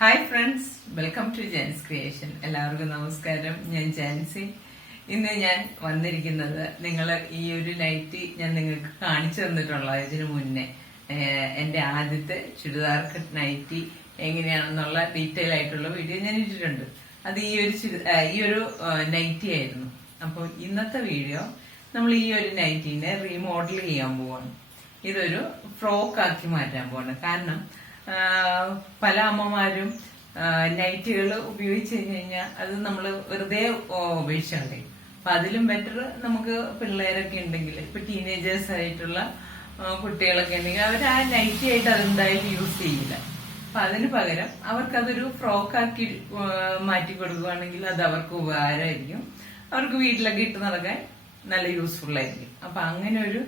Hi friends, welcome to Jan's creation. എല്ലാവർക്കും നമസ്കാരം. ഞാൻ ജാൻസി. ഇന്ന് ഞാൻ വന്നിരിക്കുന്നത് ഈ ഒരു നൈറ്റി ഞാൻ നിങ്ങൾക്ക് കാണിച്ചു തന്നിട്ടുള്ള ഇതിനു മുന്നേ എന്റെ ആദ്യത്തെ ചുരിദാർ കട്ട് നൈറ്റി എങ്ങനെയാണെന്നുള്ള ഡീറ്റെയിൽ ആയിട്ടുള്ള വീഡിയോ ഞാൻ ഇട്ടിട്ടുണ്ട്. അത് ഈ ഒരു നൈറ്റി ആയിരുന്നു. അപ്പോൾ ഇന്നത്തെ വീഡിയോ നമ്മൾ ഈ ഒരു നൈറ്റിനെ റീമോഡൽ ചെയ്യാൻ പോവാണ്. ഇതൊരു ഫ്രോക്ക് ആക്കി മാറ്റാൻ പോവാണ്. കാരണം പല അമ്മമാരും നൈറ്റുകൾ ഉപയോഗിച്ച് കഴിഞ്ഞാൽ അത് നമ്മൾ വെറുതെ ഉപേക്ഷിച്ചാൽ അപ്പൊ അതിലും ബെറ്റർ നമുക്ക് പിള്ളേരൊക്കെ ഉണ്ടെങ്കിൽ ഇപ്പൊ ടീനേജേഴ്സ് ആയിട്ടുള്ള കുട്ടികളൊക്കെ ഉണ്ടെങ്കിൽ അവർ ആ നൈറ്റി ആയിട്ട് അതെന്തായാലും യൂസ് ചെയ്യില്ല. അപ്പൊ അതിന് പകരം അവർക്കതൊരു ഫ്രോക്ക് ആക്കി മാറ്റി കൊടുക്കുകയാണെങ്കിൽ അത് അവർക്ക് ഉപകാരമായിരിക്കും. അവർക്ക് വീട്ടിലൊക്കെ ഇട്ട് നടക്കാൻ നല്ല യൂസ്ഫുൾ ആയിരിക്കും. അപ്പൊ അങ്ങനെ ഒരു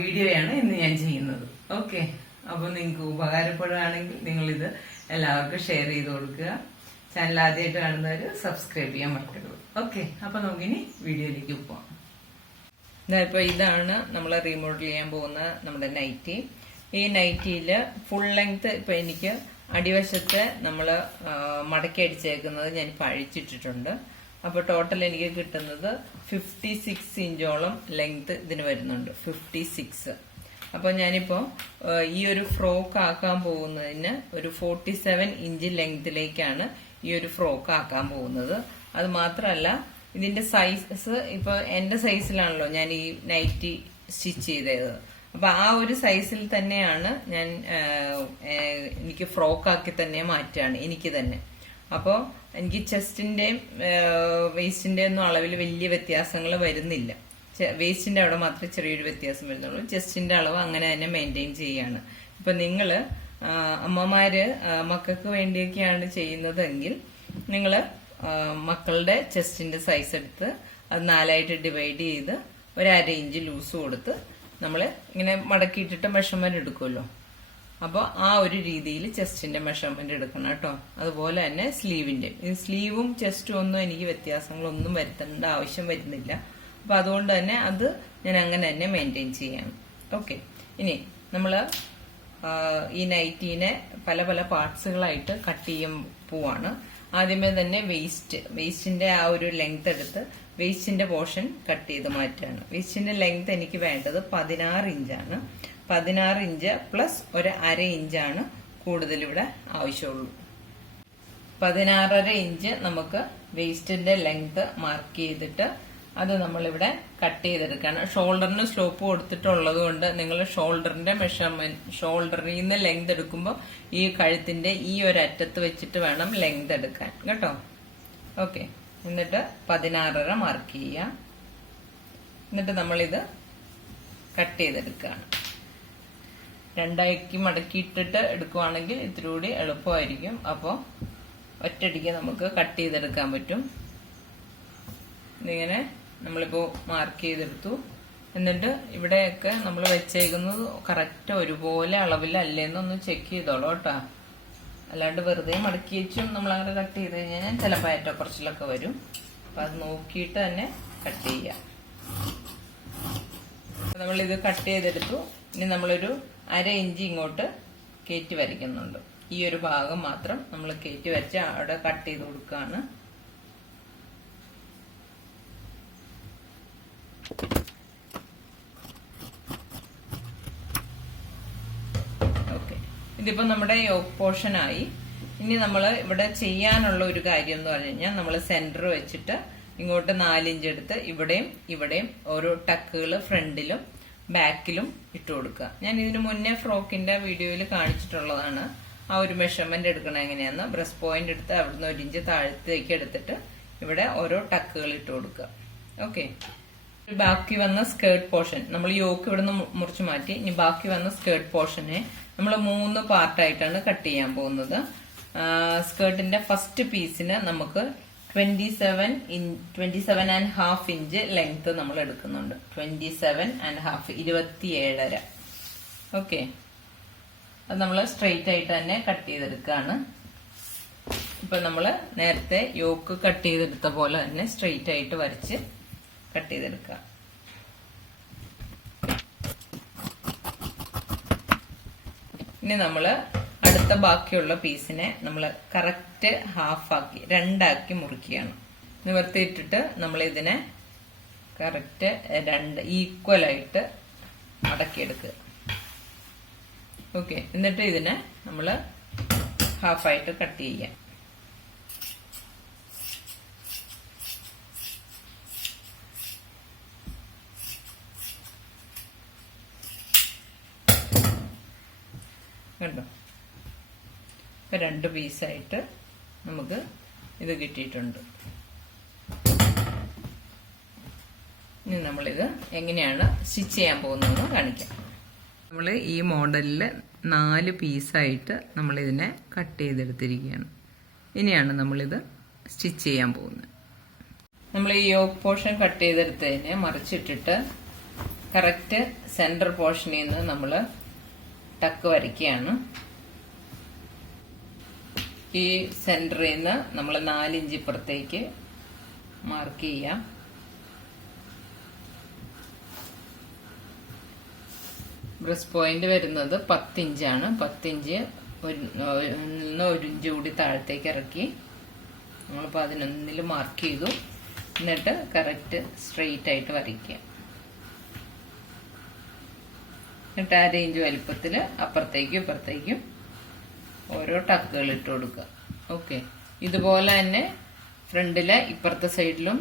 വീഡിയോയാണ് ഇന്ന് ഞാൻ ചെയ്യുന്നത്. ഓക്കെ, അപ്പൊ നിങ്ങൾക്ക് ഉപകാരപ്പെടുകയാണെങ്കിൽ നിങ്ങൾ ഇത് എല്ലാവർക്കും ഷെയർ ചെയ്ത് കൊടുക്കുക. ചാനൽ ആദ്യമായിട്ട് കാണുന്നവര് സബ്സ്ക്രൈബ് ചെയ്യാൻ മറക്കരുത്. ഓക്കെ, അപ്പൊ നമുക്കിനി വീഡിയോയിലേക്ക് പോവാം. ഇപ്പൊ ഇതാണ് നമ്മൾ റീമോഡൽ ചെയ്യാൻ പോകുന്ന നമ്മുടെ നൈറ്റി. ഈ നൈറ്റിയില് ഫുൾ ലെങ്ത് ഇപ്പൊ എനിക്ക് അടിവശത്തെ നമ്മള് മടക്കി അടിച്ചേക്കുന്നത് ഞാൻ ഇപ്പൊ അഴിച്ചിട്ടിട്ടുണ്ട്. അപ്പൊ ടോട്ടൽ എനിക്ക് കിട്ടുന്നത് 56 ഇഞ്ചോളം ലെങ്ത് ഇതിന് വരുന്നുണ്ട്. 56. അപ്പൊ ഞാനിപ്പോ ഈ ഒരു ഫ്രോക്ക് ആക്കാൻ പോകുന്നതിന് ഒരു 47 ഇഞ്ച് ലെങ്തിലേക്കാണ് ഈ ഒരു ഫ്രോക്ക് ആക്കാൻ പോകുന്നത്. അത് മാത്രമല്ല, ഇതിന്റെ സൈസ് ഇപ്പൊ എന്റെ സൈസിലാണല്ലോ ഞാൻ ഈ നൈറ്റി സ്റ്റിച്ച് ചെയ്തത്. അപ്പൊ ആ ഒരു സൈസിൽ തന്നെയാണ് ഞാൻ എനിക്ക് ഫ്രോക്ക് ആക്കി തന്നെ മാറ്റാണ് എനിക്ക് തന്നെ. അപ്പോൾ എനിക്ക് ചെസ്റ്റിന്റെയും വേസ്റ്റിന്റെയും ഒന്നും അളവിൽ വലിയ വ്യത്യാസങ്ങൾ വരുന്നില്ല. വേസ്റ്റിന്റെ അവിടെ മാത്രമേ ചെറിയൊരു വ്യത്യാസം വരുന്നുള്ളൂ. ചെസ്റ്റിന്റെ അളവ് അങ്ങനെ തന്നെ മെയിൻറ്റെയിൻ ചെയ്യാണ്. ഇപ്പൊ നിങ്ങള് അമ്മമാര് മക്കൾക്ക് വേണ്ടിയൊക്കെയാണ് ചെയ്യുന്നതെങ്കിൽ നിങ്ങള് മക്കളുടെ ചെസ്റ്റിന്റെ സൈസ് എടുത്ത് അത് 4ആയിട്ട് ഡിവൈഡ് ചെയ്ത് ഒരു 1/2 ഇഞ്ച് ലൂസ് കൊടുത്ത് നമ്മള് ഇങ്ങനെ മടക്കിയിട്ടിട്ട് മെഷർമെന്റ് എടുക്കുമല്ലോ. അപ്പൊ ആ ഒരു രീതിയിൽ ചെസ്റ്റിന്റെ മെഷർമെന്റ് എടുക്കണം കേട്ടോ. അതുപോലെ തന്നെ സ്ലീവും ചെസ്റ്റും ഒന്നും എനിക്ക് വ്യത്യാസങ്ങളൊന്നും വരുത്തേണ്ട ആവശ്യം വരുന്നില്ല. അപ്പൊ അതുകൊണ്ട് തന്നെ അത് ഞാൻ അങ്ങനെ തന്നെ മെയിൻറ്റെയിൻ ചെയ്യാണ്. ഓക്കെ, ഇനി നമ്മള് ഈ നൈറ്റീനെ പല പല പാർട്സുകളായിട്ട് കട്ട് ചെയ്യാൻ പോവാണ്. ആദ്യമേ തന്നെ വേസ്റ്റിന്റെ ആ ഒരു ലെങ്ത് എടുത്ത് വേസ്റ്റിന്റെ പോർഷൻ കട്ട് ചെയ്ത് മാറ്റാണ്. വേസ്റ്റിന്റെ ലെങ്ത് എനിക്ക് വേണ്ടത് 16 ഇഞ്ചാണ്. 16 ഇഞ്ച് പ്ലസ് ഒരു 1/2 ഇഞ്ചാണ് കൂടുതൽ ഇവിടെ ആവശ്യമുള്ളൂ. 16.5 ഇഞ്ച് നമുക്ക് വേസ്റ്റിന്റെ ലെങ്ത് മാർക്ക് ചെയ്തിട്ട് അത് നമ്മളിവിടെ കട്ട് ചെയ്തെടുക്കാണ്. ഷോൾഡറിന് സ്ലോപ്പ് കൊടുത്തിട്ടുള്ളത് കൊണ്ട് നിങ്ങൾ ഷോൾഡറിന്റെ മെഷർമെന്റ് ഷോൾഡറിൽ നിന്ന് ലെങ്ത് എടുക്കുമ്പോൾ ഈ കഴുത്തിന്റെ ഈ ഒരു അറ്റത്ത് വെച്ചിട്ട് വേണം ലെങ്ത് എടുക്കാൻ കേട്ടോ. ഓക്കെ, എന്നിട്ട് 16.5 മാർക്ക് ചെയ്യാം. എന്നിട്ട് നമ്മളിത് കട്ട് ചെയ്തെടുക്കുകയാണ്. 2ആക്കി മടക്കിയിട്ടിട്ട് എടുക്കുവാണെങ്കിൽ ഇത്തിരി കൂടി എളുപ്പമായിരിക്കും. അപ്പോൾ ഒറ്റയടിക്ക് നമുക്ക് കട്ട് ചെയ്തെടുക്കാൻ പറ്റും. ഇതിങ്ങനെ നമ്മളിപ്പോ മാർക്ക് ചെയ്തെടുത്തു. എന്നിട്ട് ഇവിടെയൊക്കെ നമ്മൾ വെച്ചേക്കുന്നത് കറക്റ്റ് ഒരുപോലെ അളവിലല്ലേന്നൊന്ന് ചെക്ക് ചെയ്തോളൂ കേട്ടോ. അല്ലാണ്ട് വെറുതെ മടക്കി വെച്ചും നമ്മളങ്ങനെ കട്ട് ചെയ്ത് കഴിഞ്ഞാൽ ചിലപ്പോൾ ഏറ്റക്കുറച്ചിലൊക്കെ വരും. അപ്പൊ അത് നോക്കിയിട്ട് തന്നെ കട്ട് ചെയ്യാം. നമ്മളിത് കട്ട് ചെയ്തെടുത്തു. ഇനി നമ്മളൊരു 1/2 ഇഞ്ച് ഇങ്ങോട്ട് കയറ്റി വരയ്ക്കുന്നുണ്ട്. ഈ ഒരു ഭാഗം മാത്രം നമ്മൾ കയറ്റി വരച്ച് അവിടെ കട്ട് ചെയ്ത് കൊടുക്കുകയാണ്. ഓക്കെ, ഇതിപ്പോ നമ്മുടെ യോക്ക് പോർഷൻ ആയി. ഇനി നമ്മൾ ഇവിടെ ചെയ്യാനുള്ള ഒരു കാര്യം എന്ന് പറഞ്ഞു കഴിഞ്ഞാൽ നമ്മൾ സെന്റർ വെച്ചിട്ട് ഇങ്ങോട്ട് 4 ഇഞ്ച് എടുത്ത് ഇവിടെയും ഓരോ ടക്കുകൾ ഫ്രണ്ടിലും ബാക്കിലും ഇട്ട് കൊടുക്കുക. ഞാൻ ഇതിനു മുന്നേ ഫ്രോക്കിന്റെ വീഡിയോയിൽ കാണിച്ചിട്ടുള്ളതാണ്. ആ ഒരു മെഷർമെന്റ് എടുക്കണം എങ്ങനെയാന്ന്. ബ്രസ്റ്റ് പോയിന്റ് എടുത്ത് അവിടുന്ന് 1 ഇഞ്ച് താഴത്തേക്ക് എടുത്തിട്ട് ഇവിടെ ഓരോ ടക്കുകൾ ഇട്ട് കൊടുക്കുക. ഓക്കെ, ബാക്കി വന്ന സ്കേർട്ട് പോർഷൻ നമ്മൾ യോക്ക് ഇവിടുന്ന് മുറിച്ചു മാറ്റി. ഇനി ബാക്കി വന്ന സ്കേർട്ട് പോർഷനെ നമ്മൾ 3 പാർട്ടായിട്ടാണ് കട്ട് ചെയ്യാൻ പോകുന്നത്. സ്കേർട്ടിന്റെ ഫസ്റ്റ് പീസിന് നമുക്ക് 27.5 ഇഞ്ച് ലെങ്ത് നമ്മൾ എടുക്കുന്നുണ്ട്. 27.5 27.5. ഓക്കെ, അത് നമ്മൾ സ്ട്രെയിറ്റ് ആയിട്ട് തന്നെ കട്ട് ചെയ്തെടുക്കുകയാണ്. ഇപ്പൊ നമ്മള് നേരത്തെ യോക്ക് കട്ട് ചെയ്തെടുത്ത പോലെ തന്നെ സ്ട്രെയിറ്റ് ആയിട്ട് വരച്ച് കട്ട് ചെയ്തെടുക്കുക. ഇനി നമ്മള് അടുത്ത ബാക്കിയുള്ള പീസിനെ നമ്മൾ കറക്റ്റ് ഹാഫാക്കി രണ്ടാക്കി മുറിക്കുകയാണ്. നിവർത്തിയിട്ടിട്ട് നമ്മൾ ഇതിനെ കറക്റ്റ് രണ്ട് ഈക്വലായിട്ട് മടക്കിയെടുക്കുക. ഓക്കെ, എന്നിട്ട് ഇതിനെ നമ്മൾ ഹാഫായിട്ട് കട്ട് ചെയ്യാം. കണ്ടോ, ഇപ്പൊ 2 പീസായിട്ട് നമുക്ക് ഇത് കിട്ടിയിട്ടുണ്ട്. ഇനി നമ്മളിത് എങ്ങനെയാണ് സ്റ്റിച്ച് ചെയ്യാൻ പോകുന്നതെന്ന് കാണിക്കാം. നമ്മൾ ഈ മോഡലിൽ 4 പീസായിട്ട് നമ്മളിതിനെ കട്ട് ചെയ്തെടുത്തിരിക്കുകയാണ്. ഇനിയാണ് നമ്മളിത് സ്റ്റിച്ച് ചെയ്യാൻ പോകുന്നത്. നമ്മൾ ഈ യോക്ക് പോർഷൻ കട്ട് ചെയ്തെടുത്തതിനെ മറിച്ചിട്ടിട്ട് കറക്റ്റ് സെന്റർ പോർഷനിൽ നിന്ന് നമ്മൾ ടക്ക് വരയ്ക്കുകയാണ്. ഈ സെന്ററിൽ നിന്ന് നമ്മൾ 4 ഇഞ്ച് ഇപ്പുറത്തേക്ക് മാർക്ക് ചെയ്യാം. ബ്രസ്റ്റ് പോയിന്റ് വരുന്നത് 10 ഇഞ്ചാണ്. 10 ഇഞ്ച് 1 ഇഞ്ച് കൂടി താഴത്തേക്ക് ഇറക്കി നമ്മൾ 11 മാർക്ക് ചെയ്തു. എന്നിട്ട് കറക്റ്റ് സ്ട്രെയിറ്റ് ആയിട്ട് വരയ്ക്കുക. എന്നിട്ട് 1/2 ഇഞ്ച് വലിപ്പത്തിൽ അപ്പുറത്തേക്കും ഇപ്പുറത്തേക്കും ഓരോ ടക്കുകൾ ഇട്ട് കൊടുക്കുക. ഓക്കെ, ഇതുപോലെ തന്നെ ഫ്രണ്ടിലെ ഇപ്പുറത്തെ സൈഡിലും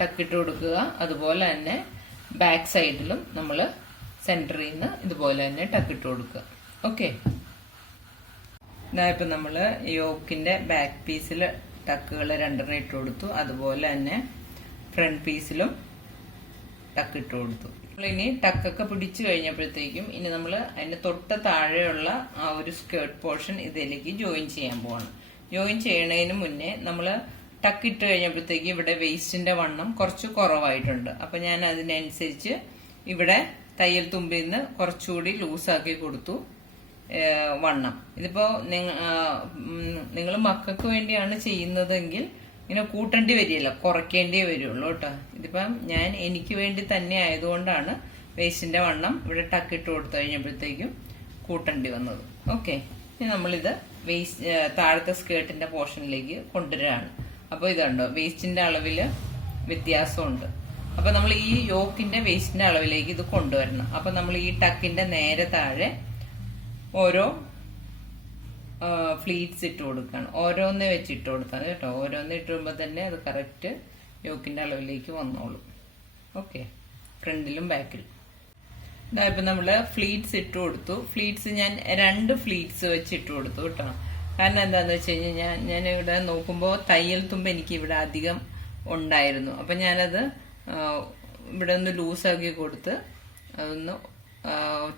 ടക്കിട്ട് കൊടുക്കുക. അതുപോലെ തന്നെ ബാക്ക് സൈഡിലും നമ്മൾ സെന്ററിൽ നിന്ന് ഇതുപോലെ തന്നെ ടക്കിട്ട് കൊടുക്കുക. ഓക്കെ, ഇതായപ്പോൾ നമ്മൾ യോക്കിന്റെ ബാക്ക് പീസിൽ ടക്കുകൾ 2 ഇട്ട് കൊടുത്തു. അതുപോലെ തന്നെ ഫ്രണ്ട് പീസിലും ടക്കിട്ട് കൊടുത്തു. നമ്മളിനി ടക്കൊക്കെ പിടിച്ചു കഴിഞ്ഞപ്പോഴത്തേക്കും ഇനി നമ്മൾ അതിന്റെ തൊട്ട് താഴെയുള്ള ആ ഒരു സ്കേർട്ട് പോർഷൻ ഇതിലേക്ക് ജോയിൻ ചെയ്യാൻ പോവാണ്. ജോയിൻ ചെയ്യണതിന് മുന്നേ നമ്മൾ ടക്കിട്ട് കഴിഞ്ഞപ്പോഴത്തേക്ക് ഇവിടെ വേസ്റ്റിന്റെ വണ്ണം കുറച്ച് കുറവായിട്ടുണ്ട്. അപ്പൊ ഞാൻ അതിനനുസരിച്ച് ഇവിടെ തയ്യൽ തുമ്പിൽ നിന്ന് കുറച്ചുകൂടി ലൂസാക്കി കൊടുത്തു വണ്ണം. ഇതിപ്പോ നിങ്ങൾ മക്കൾക്ക് വേണ്ടിയാണ് ചെയ്യുന്നതെങ്കിൽ ഇങ്ങനെ കൂട്ടേണ്ടി വരില്ല, കുറയ്ക്കേണ്ടേ വരുള്ളൂ കേട്ടോ. ഇതിപ്പം ഞാൻ എനിക്ക് വേണ്ടി തന്നെ ആയതുകൊണ്ടാണ് വേസ്റ്റിന്റെ വണ്ണം ഇവിടെ ടക്കിട്ട് കൊടുത്തു കഴിഞ്ഞപ്പോഴത്തേക്കും കൂട്ടേണ്ടി വന്നത്. ഓക്കെ, ഇനി നമ്മളിത് വേസ്റ്റ് താഴത്തെ സ്കേർട്ടിന്റെ പോർഷനിലേക്ക് കൊണ്ടുവരികയാണ്. അപ്പോൾ ഇതുണ്ടോ, വേസ്റ്റിന്റെ അളവില് വ്യത്യാസമുണ്ട്. അപ്പൊ നമ്മൾ ഈ യോക്കിന്റെ വേസ്റ്റിന്റെ അളവിലേക്ക് ഇത് കൊണ്ടുവരണം. അപ്പൊ നമ്മൾ ഈ ടക്കിന്റെ നേരെ താഴെ ഓരോ ഫ്ലീറ്റ്സ് ഇട്ട് കൊടുക്കണം. ഓരോന്നേ വെച്ച് ഇട്ട് കൊടുത്താൽ കേട്ടോ. ഓരോന്ന് ഇട്ടുമ്പോ തന്നെ അത് കറക്റ്റ് യോക്കിന്റെ അളവിലേക്ക് വന്നോളും. ഓക്കെ, ഫ്രണ്ടിലും ബാക്കിലും. ഇതായപ്പോ നമ്മള് ഫ്ലീറ്റ്സ് ഇട്ട് കൊടുത്തു. ഫ്ലീറ്റ്സ് ഞാൻ 2 ഫ്ലീറ്റ്സ് വെച്ച് ഇട്ട് കൊടുത്തു കേട്ടോ. കാരണം എന്താന്ന് വെച്ച് കഴിഞ്ഞാൽ ഞാൻ ഇവിടെ നോക്കുമ്പോ തയ്യൽ തുമ്പ് എനിക്ക് ഇവിടെ അധികം ഉണ്ടായിരുന്നു. അപ്പൊ ഞാനത് ഇവിടെ ഒന്ന് ലൂസാക്കി കൊടുത്ത് അതൊന്ന്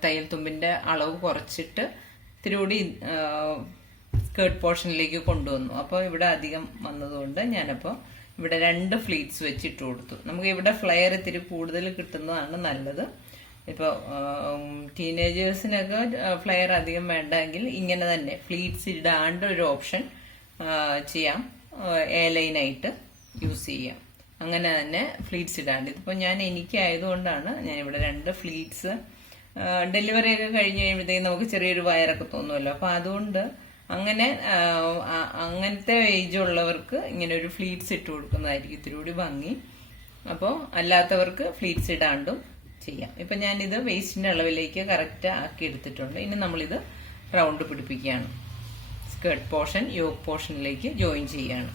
തയ്യൽ തുമ്പിന്റെ അളവ് കുറച്ചിട്ട് ഇത്തിരി കൂടി സ്കേർട്ട് പോർഷനിലേക്ക് കൊണ്ടുവന്നു. അപ്പോൾ ഇവിടെ അധികം വന്നതുകൊണ്ട് ഞാനപ്പോൾ ഇവിടെ 2 ഫ്ലീറ്റ്സ് വെച്ചിട്ട് കൊടുത്തു. നമുക്ക് ഇവിടെ ഫ്ലെയർ ഇത്തിരി കൂടുതൽ കിട്ടുന്നതാണ് നല്ലത്. ഇപ്പോൾ ടീനേജേഴ്സിനൊക്കെ ഫ്ലെയർ അധികം വേണ്ടെങ്കിൽ ഇങ്ങനെ തന്നെ ഫ്ലീറ്റ്സ് ഇടാണ്ട് ഒരു ഓപ്ഷൻ ചെയ്യാം. എ ലൈനായിട്ട് യൂസ് ചെയ്യാം. അങ്ങനെ തന്നെ ഫ്ലീറ്റ്സ് ഇടാണ്ട്. ഇതിപ്പോൾ എനിക്കായതുകൊണ്ടാണ് ഞാൻ ഇവിടെ 2 ഫ്ലീറ്റ്സ്. ഡെലിവറി ഒക്കെ കഴിഞ്ഞ് കഴിയുമ്പോഴത്തേക്കും നമുക്ക് ചെറിയൊരു വയറൊക്കെ തോന്നുമല്ലോ. അപ്പൊ അതുകൊണ്ട് അങ്ങനത്തെ ഏജ് ഉള്ളവർക്ക് ഇങ്ങനെ ഒരു ഫ്ലീറ്റ്സ് ഇട്ട് കൊടുക്കുന്നതായിരിക്കും ഇത്തിരി കൂടി ഭംഗി. അപ്പോൾ അല്ലാത്തവർക്ക് ഫ്ലീറ്റ്സ് ഇടാണ്ടും ചെയ്യാം. ഇപ്പൊ ഞാനിത് വേസ്റ്റിന്റെ അളവിലേക്ക് കറക്റ്റ് ആക്കി എടുത്തിട്ടുണ്ട്. ഇനി നമ്മളിത് റൗണ്ട് പിടിപ്പിക്കുകയാണ്. സ്കേർട്ട് പോർഷൻ യോക്ക് പോർഷനിലേക്ക് ജോയിൻ ചെയ്യാണ്.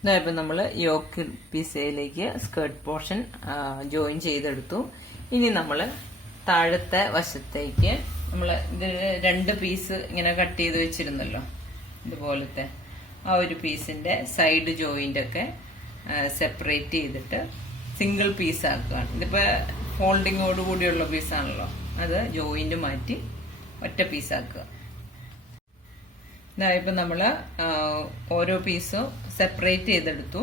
ഇതായപ്പോ നമ്മൾ യോക്ക് പീസയിലേക്ക് സ്കേർട്ട് പോർഷൻ ജോയിൻ ചെയ്തെടുത്തു. ഇനി നമ്മൾ താഴത്തെ വശത്തേക്ക് നമ്മൾ ഇത് 2 പീസ് ഇങ്ങനെ കട്ട് ചെയ്ത് വെച്ചിരുന്നല്ലോ, ഇതുപോലത്തെ ആ ഒരു പീസിന്റെ സൈഡ് ജോയിന്റ് ഒക്കെ സെപ്പറേറ്റ് ചെയ്തിട്ട് സിംഗിൾ പീസ് ആക്കുകയാണ്. ഇതിപ്പോ ഫോൾഡിങ്ങോട് കൂടിയുള്ള പീസാണല്ലോ, അത് ജോയിന്റ് മാറ്റി ഒറ്റ പീസാക്കുക. ഇതായപ്പോ നമ്മള് ഓരോ പീസും സെപ്പറേറ്റ് ചെയ്തെടുത്തു.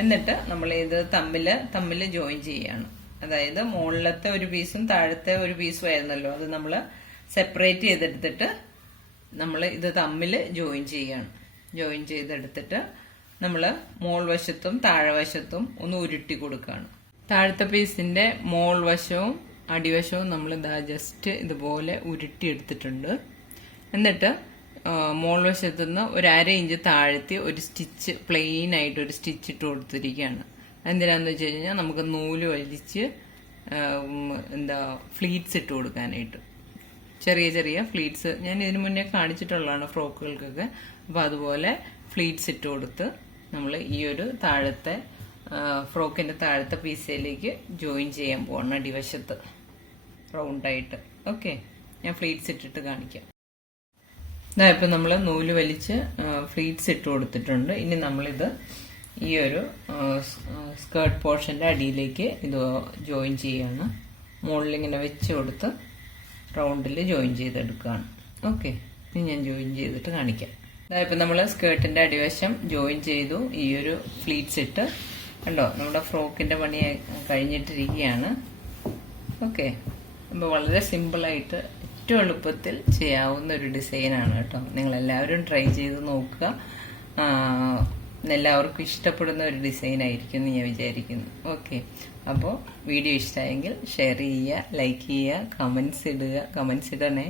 എന്നിട്ട് നമ്മൾ ഇത് തമ്മില് ജോയിൻ ചെയ്യാണ്. അതായത് മുകളിലത്തെ ഒരു പീസും താഴത്തെ ഒരു പീസും ആയിരുന്നല്ലോ, അത് നമ്മൾ സെപ്പറേറ്റ് ചെയ്തെടുത്തിട്ട് നമ്മൾ ഇത് തമ്മിൽ ജോയിൻ ചെയ്യാണ്. ജോയിൻ ചെയ്തെടുത്തിട്ട് നമ്മൾ മോൾ വശത്തും താഴെ വശത്തും ഒന്ന് ഉരുട്ടി കൊടുക്കുകയാണ്. താഴത്തെ പീസിന്റെ മോൾ വശവും അടിവശവും നമ്മൾ ഇതാ ജസ്റ്റ് ഇതുപോലെ ഉരുട്ടി എടുത്തിട്ടുണ്ട്. എന്നിട്ട് മോൾ വശത്തുനിന്ന് ഒരു 1/2 ഇഞ്ച് താഴ്ത്തി ഒരു സ്റ്റിച്ച് പ്ലെയിൻ ആയിട്ട് ഒരു സ്റ്റിച്ച് ഇട്ട് കൊടുത്തിരിക്കുകയാണ്. എന്തിനാന്ന് വെച്ച് കഴിഞ്ഞാൽ നമുക്ക് നൂല് വലിച്ച് ഫ്ലീറ്റ്സ് ഇട്ട് കൊടുക്കാനായിട്ട്. ചെറിയ ചെറിയ ഫ്ലീറ്റ്സ് ഞാൻ ഇതിനു മുന്നേ കാണിച്ചിട്ടുള്ളതാണ് ഫ്രോക്കുകൾക്കൊക്കെ. അപ്പോൾ അതുപോലെ ഫ്ലീറ്റ്സ് ഇട്ട് കൊടുത്ത് നമ്മൾ ഈ ഒരു താഴത്തെ ഫ്രോക്കിന്റെ താഴത്തെ പീസിലേക്ക് ജോയിൻ ചെയ്യാൻ പോകണം, അടിവശത്ത് റൗണ്ടായിട്ട്. ഓക്കെ, ഞാൻ ഫ്ലീറ്റ്സ് ഇട്ടിട്ട് കാണിക്കാം. ഇപ്പം നമ്മൾ നൂല് വലിച്ച് ഫ്ലീറ്റ്സ് ഇട്ട് കൊടുത്തിട്ടുണ്ട്. ഇനി നമ്മളിത് ഈ ഒരു സ്കേർട്ട് പോർഷന്റെ അടിയിലേക്ക് ഇത് ജോയിൻ ചെയ്യാണ്. മുകളിൽ ഇങ്ങനെ വെച്ച് കൊടുത്ത് റൗണ്ടിൽ ജോയിൻ ചെയ്തെടുക്കുകയാണ്. ഓക്കെ, ഇനി ഞാൻ ജോയിൻ ചെയ്തിട്ട് കാണിക്കാം. ഇപ്പം നമ്മൾ സ്കേർട്ടിന്റെ അടിവശം ജോയിൻ ചെയ്തു. ഈ ഒരു ഫ്ലീറ്റ്സ് ഇട്ട് കണ്ടോ, നമ്മുടെ ഫ്രോക്കിന്റെ പണി കഴിഞ്ഞിട്ടിരിക്കുകയാണ്. ഓക്കെ, അപ്പോൾ വളരെ സിമ്പിളായിട്ട് ഏറ്റവും എളുപ്പത്തിൽ ചെയ്യാവുന്ന ഒരു ഡിസൈനാണ് കേട്ടോ. നിങ്ങളെല്ലാവരും ട്രൈ ചെയ്ത് നോക്കുക. എല്ലാവർക്കും ഇഷ്ടപ്പെടുന്ന ഒരു ഡിസൈൻ ആയിരിക്കും എന്ന് ഞാൻ വിചാരിക്കുന്നു. ഓക്കെ, അപ്പോൾ വീഡിയോ ഇഷ്ടമായെങ്കിൽ ഷെയർ ചെയ്യുക, ലൈക്ക് ചെയ്യുക, കമൻസ് ഇടണേ.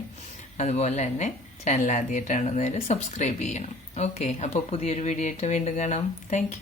അതുപോലെ തന്നെ ചാനൽ ആദ്യമായിട്ടാണെന്നൊരു സബ്സ്ക്രൈബ് ചെയ്യണം. ഓക്കെ, അപ്പോൾ പുതിയൊരു വീഡിയോ ആയിട്ട് വീണ്ടും കാണാം. താങ്ക്